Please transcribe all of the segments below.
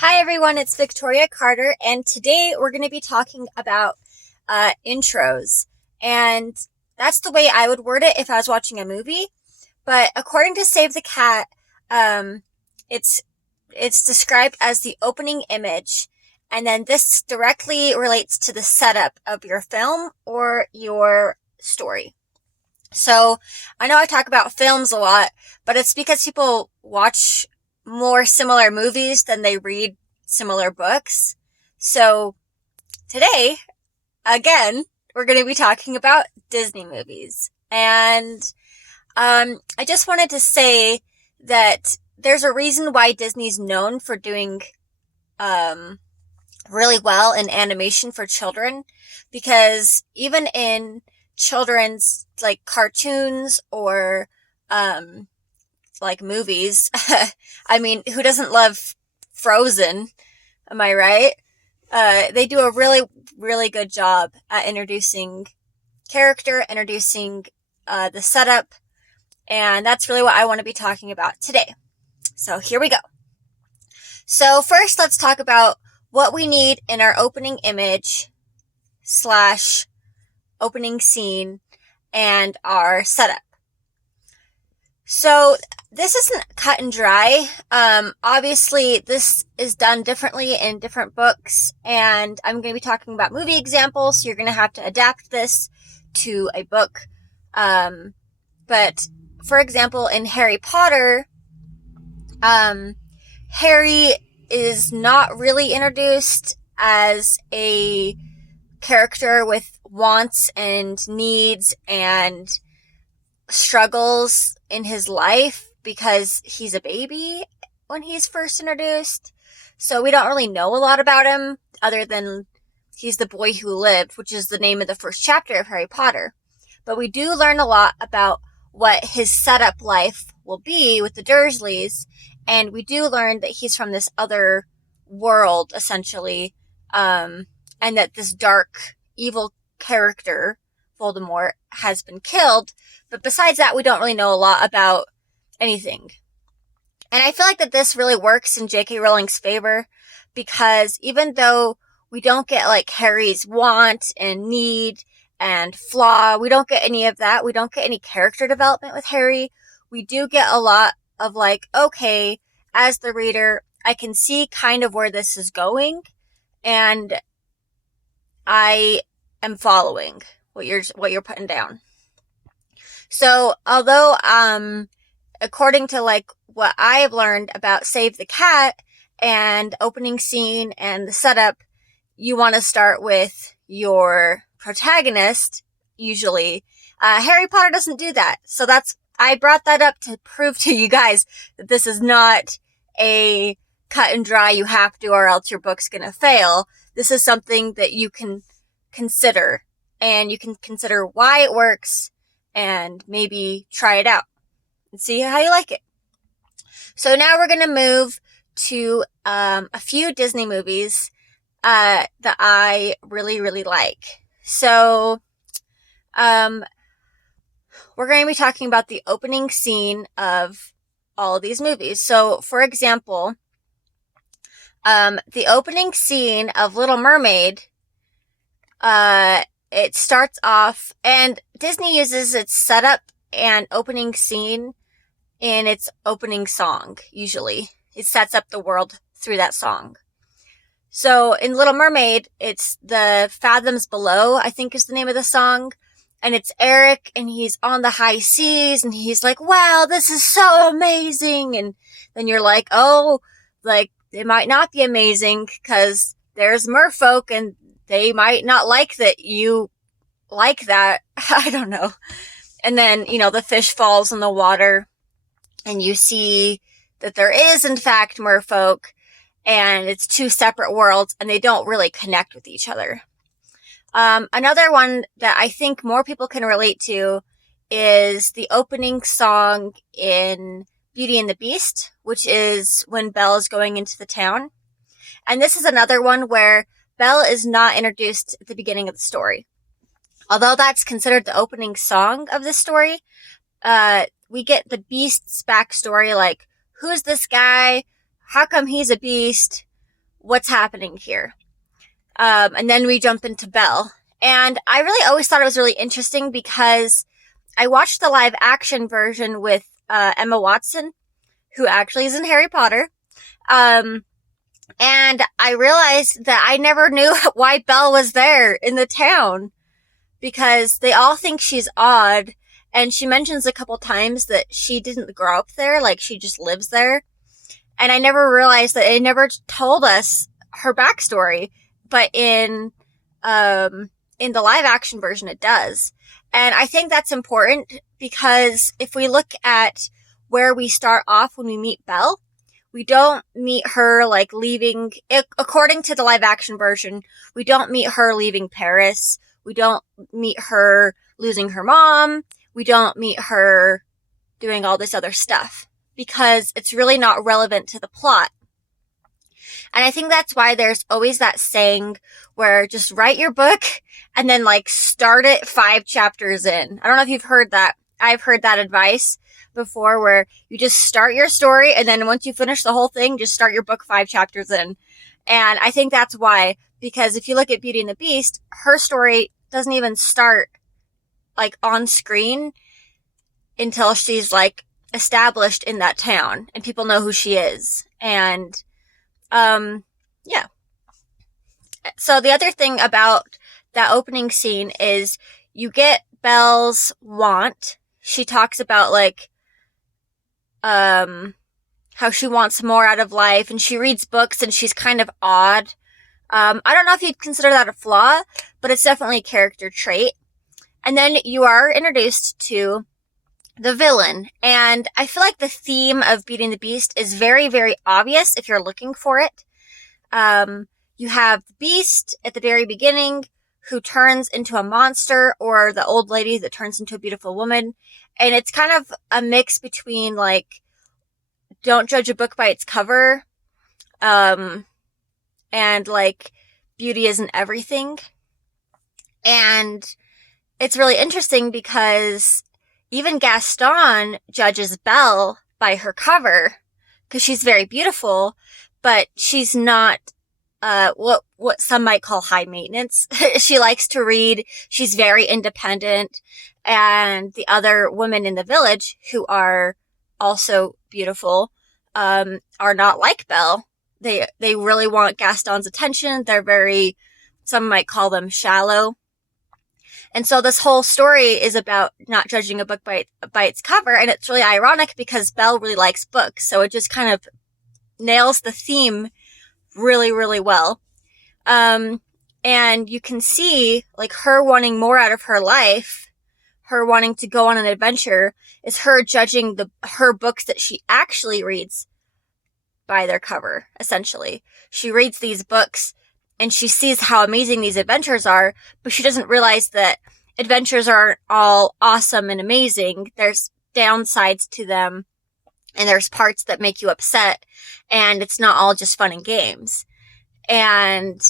Hi everyone, it's Victoria Carter, and today we're going to be talking about intros. And that's the way I would word it if I was watching a movie. But according to Save the Cat, um, it's it's described as the opening image, and then this directly relates to the setup of your film or your story. So I know I talk about films a lot, but it's because people watch more similar movies than they read similar books. So today, again, we're going to be talking about Disney movies. And I just wanted to say that there's a reason why Disney's known for doing um, really well in animation for children, because even in children's like cartoons or like movies, I mean, who doesn't love Frozen? Am I right? They do a really, really good job at introducing character, introducing the setup, and that's really what I want to be talking about today. So here we go. So first, let's talk about what we need in our opening image slash opening scene and our setup. So this isn't cut and dry. Obviously this is done differently in different books, and I'm going to be talking about movie examples, so you're going to have to adapt this to a book. But for example, in Harry Potter, Harry is not really introduced as a character with wants and needs and struggles in his life because he's a baby when he's first introduced. So we don't really know a lot about him other than he's the boy who lived, which is the name of the first chapter of Harry Potter. But we do learn a lot about what his setup life will be with the Dursleys, and we do learn that he's from this other world, essentially, and that this dark, evil character, Voldemort, has been killed. But besides that, we don't really know a lot about anything. And I feel like that this really works in J.K. Rowling's favor, because even though we don't get like Harry's want and need and flaw, we don't get any of that. We don't get any character development with Harry. We do get a lot of like, okay, as the reader, I can see kind of where this is going, and I am following what you're putting down. So, although, according to like what I've learned about Save the Cat and opening scene and the setup, you want to start with your protagonist, usually. Harry Potter doesn't do that. So I brought that up to prove to you guys that this is not a cut and dry, you have to, or else your book's gonna fail. This is something that you can consider, and you can consider why it works, and maybe try it out and see how you like it. So now we're going to move to a few Disney movies that I really, really like. So we're going to be talking about the opening scene of all of these movies. So, for example, the opening scene of Little Mermaid, it starts off, and Disney uses its setup and opening scene in its opening song, usually. It sets up the world through that song. So in Little Mermaid, it's the Fathoms Below, I think is the name of the song. And it's Eric, and he's on the high seas, and he's like, wow, this is so amazing. And then you're like, oh, like, it might not be amazing, because there's merfolk, and they might not like that you like that. I don't know. And then, the fish falls in the water, and you see that there is, in fact, merfolk, and it's two separate worlds, and they don't really connect with each other. Another one that I think more people can relate to is the opening song in Beauty and the Beast, which is when Belle is going into the town. And this is another one where Belle is not introduced at the beginning of the story. Although that's considered the opening song of the story, we get the Beast's backstory, like, who's this guy? How come he's a beast? what's happening here? And then we jump into Belle. And I really always thought it was really interesting because I watched the live action version with Emma Watson, who actually is in Harry Potter. And I realized that I never knew why Belle was there in the town, because they all think she's odd. And she mentions a couple times that she didn't grow up there, like she just lives there. And I never realized that it never told us her backstory. But in the live action version, it does. And I think that's important because if we look at where we start off when we meet Belle, we don't meet her like leaving, according to the live action version, we don't meet her leaving Paris. We don't meet her losing her mom. We don't meet her doing all this other stuff because it's really not relevant to the plot. And I think that's why there's always that saying where just write your book and then like start it 5 chapters in. I don't know if you've heard that. I've heard that advice before where you just start your story and then once you finish the whole thing, just start your book 5 chapters in. And I think that's why, because if you look at Beauty and the Beast, her story doesn't even start like on screen until she's like established in that town and people know who she is. And yeah. So the other thing about that opening scene is you get Belle's want. She talks about like, how she wants more out of life and she reads books and she's kind of odd. I don't know if you'd consider that a flaw, but it's definitely a character trait. And then you are introduced to the villain. And I feel like the theme of Beauty and the Beast is very, very obvious if you're looking for it. You have the Beast at the very beginning who turns into a monster, or the old lady that turns into a beautiful woman. And it's kind of a mix between like, don't judge a book by its cover, and like beauty isn't everything. And it's really interesting because even Gaston judges Belle by her cover because she's very beautiful, but she's not what some might call high maintenance. She likes to read. She's very independent. And the other women in the village who are also beautiful are not like Belle. They really want Gaston's attention. They're very, some might call them shallow. And so this whole story is about not judging a book by its cover. And it's really ironic because Belle really likes books. So it just kind of nails the theme really, really well. And you can see like her wanting more out of her life, her wanting to go on an adventure, is her judging her books that she actually reads by their cover, essentially. She reads these books and she sees how amazing these adventures are, but she doesn't realize that adventures aren't all awesome and amazing. There's downsides to them, and there's parts that make you upset, and it's not all just fun and games. And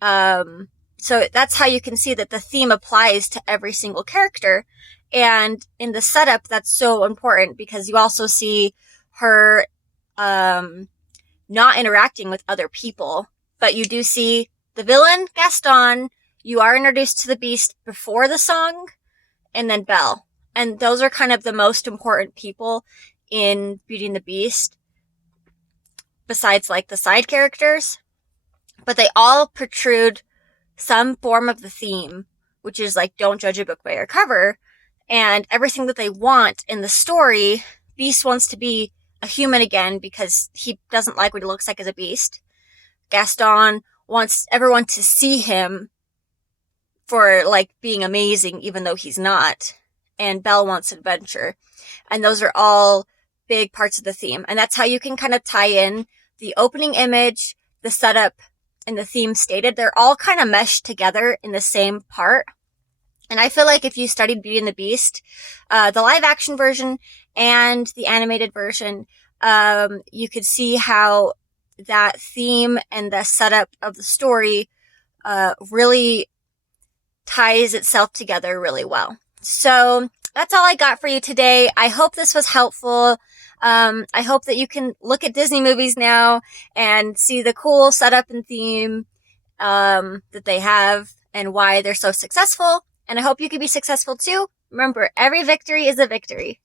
so that's how you can see that the theme applies to every single character. And in the setup, that's so important because you also see her not interacting with other people. But you do see the villain, Gaston. You are introduced to the Beast before the song, and then Belle. And those are kind of the most important people in Beauty and the Beast, besides like the side characters. But they all protrude some form of the theme, which is like, don't judge a book by your cover. And everything that they want in the story, Beast wants to be a human again because he doesn't like what he looks like as a beast. Gaston wants everyone to see him for like being amazing, even though he's not. And Belle wants adventure. And those are all big parts of the theme. And that's how you can kind of tie in the opening image, the setup, and the theme stated. They're all kind of meshed together in the same part. And I feel like if you studied Beauty and the Beast, the live action version and the animated version, you could see how that theme and the setup of the story really ties itself together really well. So that's all I got for you today. I hope this was helpful. I hope that you can look at Disney movies now and see the cool setup and theme that they have and why they're so successful. And I hope you can be successful too. Remember, every victory is a victory.